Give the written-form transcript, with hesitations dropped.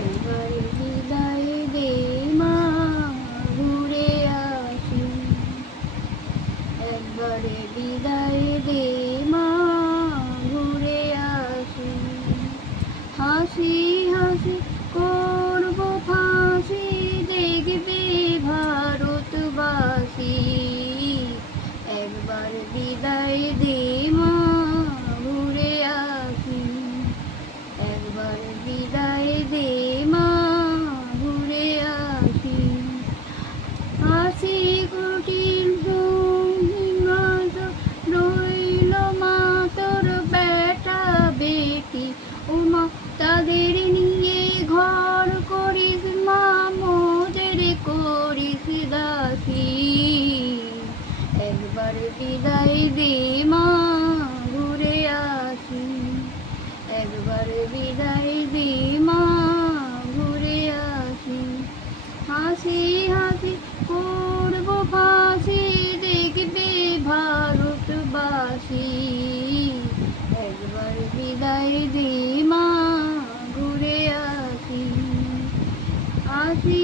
একবার বিদায় দে মা, ঘুরে আসি। একবার বিদায় দে মা, ঘুরে আসি। হাসি হাসি করবো ফাঁসি, দেখবে ভারতবাসী। একবার বিদায় দে মা, ঘুরে আসি। একবার বিদায় দে মা, ঘুরে আসি। হাসি কুটির রইল মা তোর বেটা বেটি, ও মা তাদের নিয়ে ঘর করিস মা, মোদের করিস দাসী। একবার বিদায় দে মা, ঘুরে আসি। একবার বিদায় দে মা, ঘুরে আসি। হাসি হাসি করবো ফাঁসি, দেখবে ভারতবাসী। একবার বিদায় দে মা, ঘুরে আসি। আসি